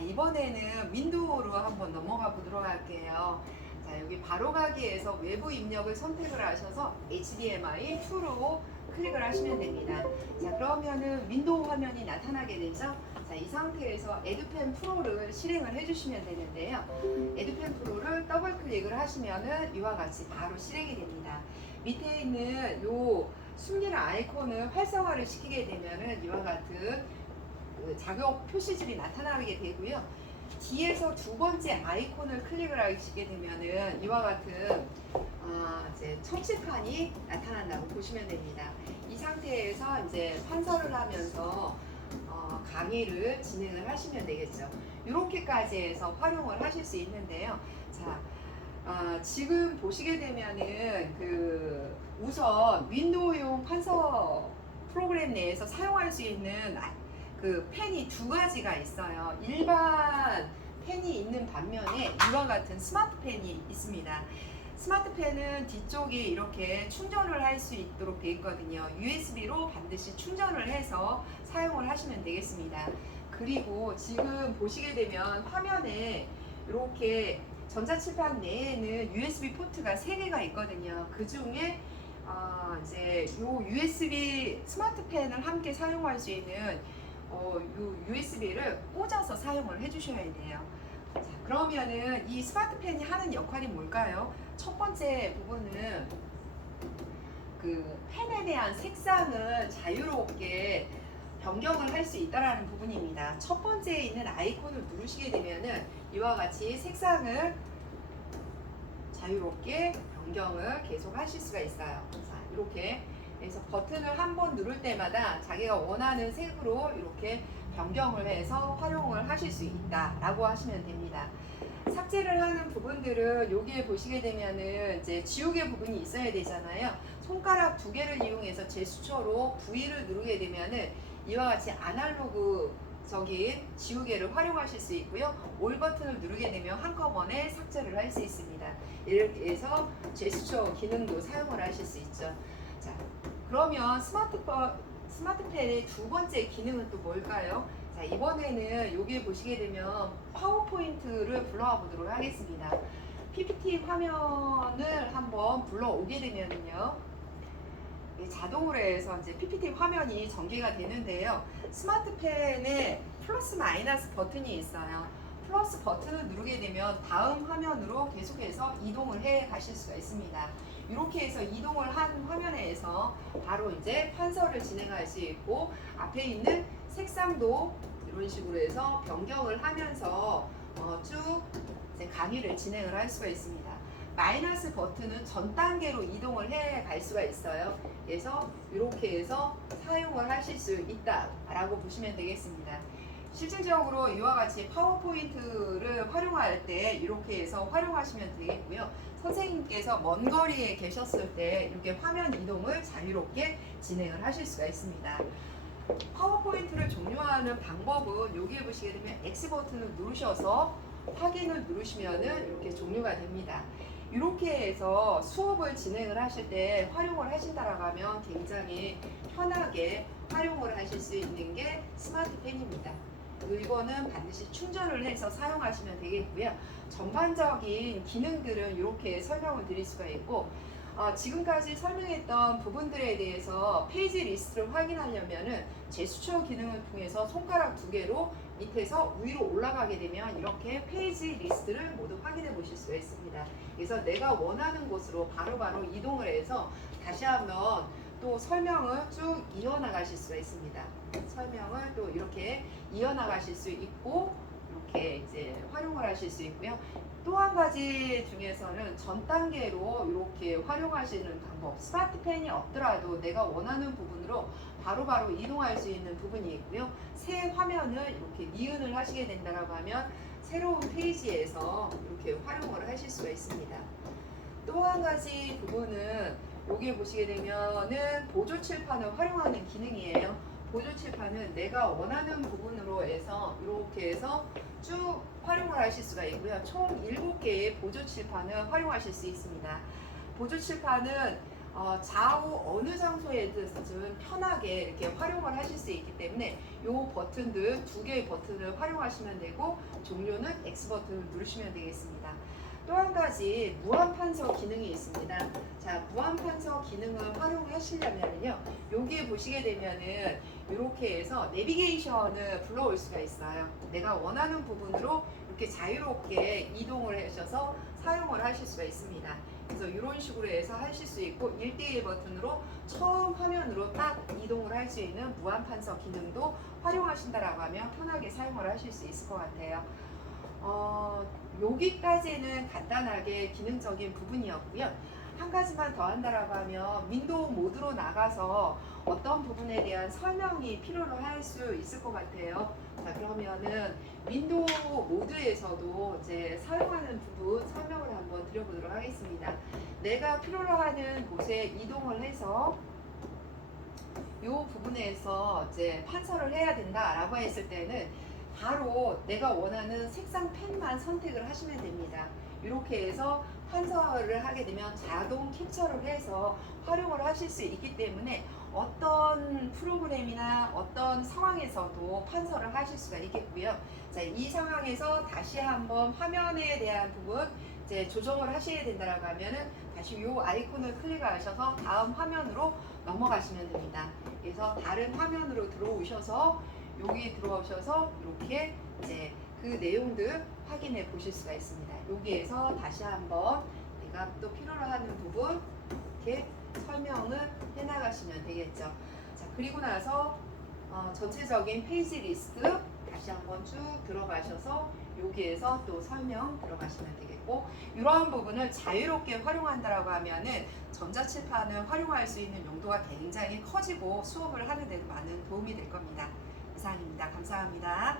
이번에는 윈도우로 한번 넘어가 보도록 할게요. 자, 여기 바로가기에서 외부 입력을 선택을 하셔서 HDMI 2로 클릭을 하시면 됩니다. 자, 그러면은 윈도우 화면이 나타나게 되죠. 자, 이 상태에서 에듀펜 프로를 실행을 해주시면 되는데요. 에듀펜 프로를 더블 클릭을 하시면은 이와 같이 바로 실행이 됩니다. 밑에 있는 요 숨기는 아이콘을 활성화를 시키게 되면은 이와 같은 자격 표시줄이 나타나게 되고요. 뒤에서 두 번째 아이콘을 클릭을 하시게 되면은 이와 같은 이제 첨시판이 나타난다고 보시면 됩니다. 이 상태에서 이제 판서를 하면서 강의를 진행을 하시면 되겠죠. 이렇게까지 해서 활용을 하실 수 있는데요. 자, 지금 보시게 되면은 우선 윈도우용 판서 프로그램 내에서 사용할 수 있는 그 펜이 두 가지가 있어요. 일반 펜이 있는 반면에 이와 같은 스마트 펜이 있습니다. 스마트 펜은 뒤쪽에 이렇게 충전을 할 수 있도록 되어 있거든요. USB로 반드시 충전을 해서 사용을 하시면 되겠습니다. 그리고 지금 보시게 되면 화면에 이렇게 전자칠판 내에는 USB 포트가 3개가 있거든요. 그 중에 이제 요 USB 스마트 펜을 함께 사용할 수 있는 요 USB를 꽂아서 사용을 해주셔야 돼요. 자, 그러면은 이 스마트펜이 하는 역할이 뭘까요? 첫 번째 부분은 그 펜에 대한 색상을 자유롭게 변경을 할 수 있다라는 부분입니다. 첫 번째에 있는 아이콘을 누르시게 되면은 이와 같이 색상을 자유롭게 변경을 계속 하실 수가 있어요. 자, 이렇게 그래서 버튼을 한 번 누를 때마다 자기가 원하는 색으로 이렇게 변경을 해서 활용을 하실 수 있다라고 하시면 됩니다. 삭제를 하는 부분들은 여기에 보시게 되면은 이제 지우개 부분이 있어야 되잖아요. 손가락 두 개를 이용해서 제스처로 V를 누르게 되면은 이와 같이 아날로그적인 지우개를 활용하실 수 있고요. 올 버튼을 누르게 되면 한꺼번에 삭제를 할 수 있습니다. 이렇게 해서 제스처 기능도 사용을 하실 수 있죠. 자, 그러면 스마트펜의 두 번째 기능은 또 뭘까요? 자, 이번에는 여기 보시게 되면 파워포인트를 불러와 보도록 하겠습니다. PPT 화면을 한번 불러오게 되면요. 자동으로 해서 이제 PPT 화면이 전개가 되는데요. 스마트펜에 플러스 마이너스 버튼이 있어요. 플러스 버튼을 누르게 되면 다음 화면으로 계속해서 이동을 해 가실 수가 있습니다. 이렇게 해서 이동을 한 화면에서 바로 이제 판서를 진행할 수 있고 앞에 있는 색상도 이런 식으로 해서 변경을 하면서 쭉 이제 강의를 진행을 할 수가 있습니다. 마이너스 버튼은 전 단계로 이동을 해 갈 수가 있어요. 그래서 이렇게 해서 사용을 하실 수 있다라고 보시면 되겠습니다. 실질적으로 이와 같이 파워포인트를 활용할 때 이렇게 해서 활용하시면 되겠고요. 선생님께서 먼 거리에 계셨을 때 이렇게 화면 이동을 자유롭게 진행을 하실 수가 있습니다. 파워포인트를 종료하는 방법은 여기에 보시게 되면 X 버튼을 누르셔서 확인을 누르시면은 이렇게 종료가 됩니다. 이렇게 해서 수업을 진행을 하실 때 활용을 하신다라고 하면 굉장히 편하게 활용을 하실 수 있는 게 스마트펜입니다. 이거는 반드시 충전을 해서 사용하시면 되겠고요. 전반적인 기능들은 이렇게 설명을 드릴 수가 있고 지금까지 설명했던 부분들에 대해서 페이지 리스트를 확인하려면은 제스처 기능을 통해서 손가락 두 개로 밑에서 위로 올라가게 되면 이렇게 페이지 리스트를 모두 확인해 보실 수가 있습니다. 그래서 내가 원하는 곳으로 바로바로 이동을 해서 다시 한번 또 설명을 쭉 이어나가실 수가 있습니다. 설명을 또 이렇게 이어나가실 수 있고 이렇게 이제 활용을 하실 수 있고요. 또 한 가지 중에서는 전 단계로 이렇게 활용하시는 방법, 스마트펜이 없더라도 내가 원하는 부분으로 바로바로 이동할 수 있는 부분이 있고요. 새 화면을 이렇게 니은을 하시게 된다고 하면 새로운 페이지에서 이렇게 활용을 하실 수가 있습니다. 또 한 가지 부분은 여기 보시게 되면은 보조 칠판을 활용하는 기능이에요. 보조 칠판은 내가 원하는 부분으로 해서 이렇게 해서 쭉 활용을 하실 수가 있고요. 총 7개의 보조 칠판을 활용하실 수 있습니다. 보조 칠판은 좌우 어느 장소에든 편하게 이렇게 활용을 하실 수 있기 때문에 이 버튼들 두 개의 버튼을 활용하시면 되고 종료는 X 버튼을 누르시면 되겠습니다. 또 한 가지 무한 판서 기능이 있습니다. 자, 무한 판서 기능을 활용하시려면요, 여기에 보시게 되면은 이렇게 해서 내비게이션을 불러올 수가 있어요. 내가 원하는 부분으로 이렇게 자유롭게 이동을 하셔서 사용을 하실 수가 있습니다. 그래서 이런 식으로 해서 하실 수 있고 1대1 버튼으로 처음 화면으로 딱 이동을 할 수 있는 무한 판서 기능도 활용하신다라고 하면 편하게 사용을 하실 수 있을 것 같아요. 여기까지는 간단하게 기능적인 부분이었고요. 한 가지만 더 한다라고 하면 윈도우 모드로 나가서 어떤 부분에 대한 설명이 필요로 할 수 있을 것 같아요. 자, 그러면은 윈도우 모드에서도 이제 사용하는 부분 설명을 한번 드려보도록 하겠습니다. 내가 필요로 하는 곳에 이동을 해서 이 부분에서 이제 판서를 해야 된다라고 했을 때는 바로 내가 원하는 색상 펜만 선택을 하시면 됩니다. 이렇게 해서 판서를 하게 되면 자동 캡처를 해서 활용을 하실 수 있기 때문에 어떤 프로그램이나 어떤 상황에서도 판서를 하실 수가 있겠고요. 자, 이 상황에서 다시 한번 화면에 대한 부분 이제 조정을 하셔야 된다라고 하면은 다시 이 아이콘을 클릭하셔서 다음 화면으로 넘어가시면 됩니다. 그래서 다른 화면으로 들어오셔서 여기 들어오셔서 이렇게 이제 그 내용들 확인해 보실 수가 있습니다. 여기에서 다시 한번 내가 또 필요로 하는 부분 이렇게 설명을 해 나가시면 되겠죠. 자, 그리고 나서 전체적인 페이지 리스트 다시 한번 쭉 들어가셔서 여기에서 또 설명 들어가시면 되겠고, 이러한 부분을 자유롭게 활용한다라고 하면은 전자칠판을 활용할 수 있는 용도가 굉장히 커지고 수업을 하는 데도 많은 도움이 될 겁니다. 이상입니다. 감사합니다.